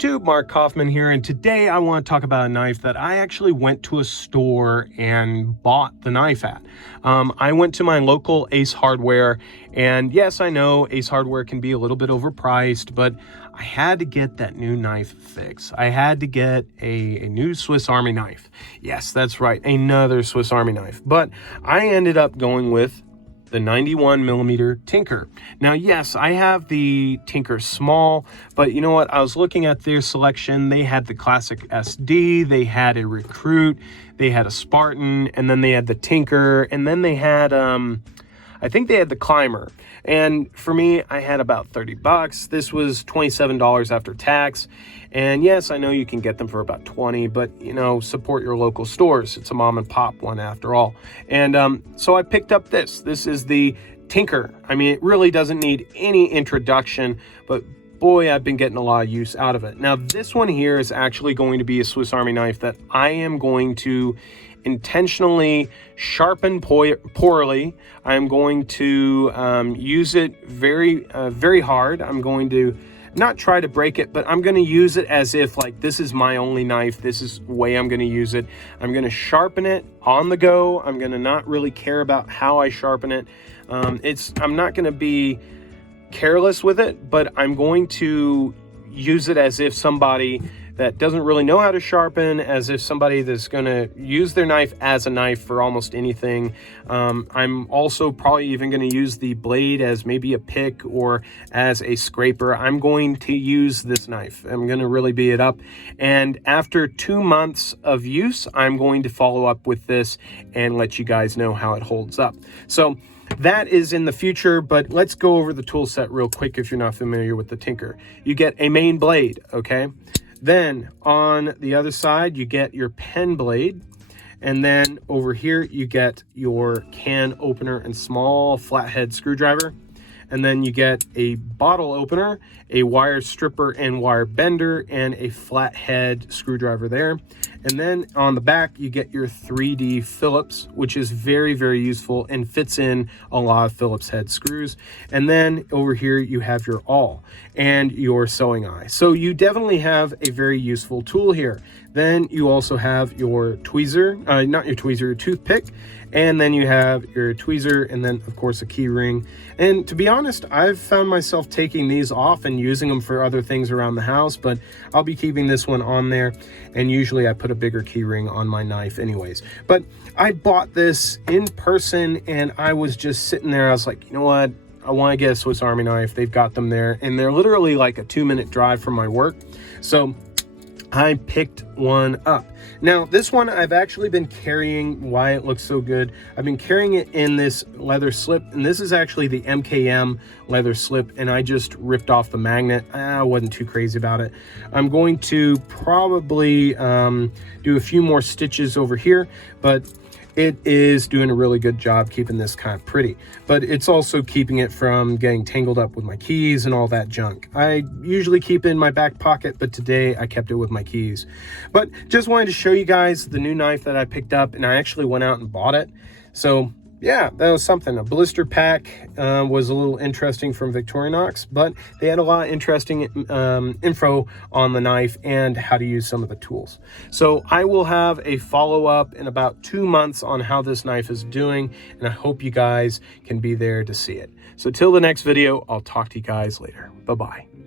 YouTube, Mark Kaufman here, and today I want to talk about a knife that I actually went to a store and bought the knife at. I went to my local Ace Hardware, and yes, I know Ace Hardware can be a little bit overpriced, but I had to get that new knife fix. I had to get a new Swiss Army knife. Yes, that's right, another Swiss Army knife. But I ended up going with the 91mm Tinker. Now, yes, I have the Tinker small, but you know what? I was looking at their selection. They had the classic SD, they had a Recruit, they had a Spartan, and then they had the Tinker, and then they had, I think they had the Climber. And for me, I had about 30 bucks. This was $27 after tax. And yes, I know you can get them for about 20, but you know, support your local stores. It's a mom and pop one after all. And so I picked up this. This is the Tinker. I mean, it really doesn't need any introduction, but boy, I've been getting a lot of use out of it. Now, this one here is actually going to be a Swiss Army knife that I am going to intentionally sharpen poorly. I'm going to use it very hard. I'm going to not try to break it, but I'm going to use it as if like this is my only knife. This is the way I'm going to use it. I'm going to sharpen it on the go. I'm going to not really care about how I sharpen it. I'm not going to be careless with it, but I'm going to use it as if somebody that doesn't really know how to sharpen, as if somebody that's going to use their knife as a knife for almost anything. I'm also probably even going to use the blade as maybe a pick or as a scraper. I'm going to use this knife. I'm going to really beat it up. And after 2 months of use, I'm going to follow up with this and let you guys know how it holds up. So that is in the future, but let's go over the tool set real quick if you're not familiar with the Tinker. You get a main blade, okay? Then on the other side, you get your pen blade. And then over here, you get your can opener and small flathead screwdriver. And then you get a bottle opener, a wire stripper and wire bender, and a flathead screwdriver there. And then on the back, you get your 3D Phillips, which is very, very useful and fits in a lot of Phillips head screws. And then over here, you have your awl and your sewing eye. So you definitely have a very useful tool here. Then you also have your tweezer, not your tweezer, your toothpick. And then you have your tweezer and then of course a key ring. And to be honest, I've found myself taking these off and using them for other things around the house, but I'll be keeping this one on there. And usually I put a bigger key ring on my knife anyways. But I bought this in person and I was just sitting there. I was like, you know what? I want to get a Swiss Army knife. They've got them there and they're literally like a 2-minute drive from my work. So I picked one up. Now, this one I've actually been carrying. Why it looks so good, I've been carrying it in this leather slip, and this is actually the MKM leather slip, and I just ripped off the magnet. I wasn't too crazy about it. I'm going to probably do a few more stitches over here, but it is doing a really good job keeping this kind of pretty, but it's also keeping it from getting tangled up with my keys and all that junk. I usually keep it in my back pocket, but today I kept it with my keys. But just wanted to show you guys the new knife that I picked up, and I actually went out and bought it. So yeah, that was something. A blister pack was a little interesting from Victorinox, but they had a lot of interesting info on the knife and how to use some of the tools. So I will have a follow-up in about 2 months on how this knife is doing, and I hope you guys can be there to see it. So till the next video, I'll talk to you guys later. Bye-bye.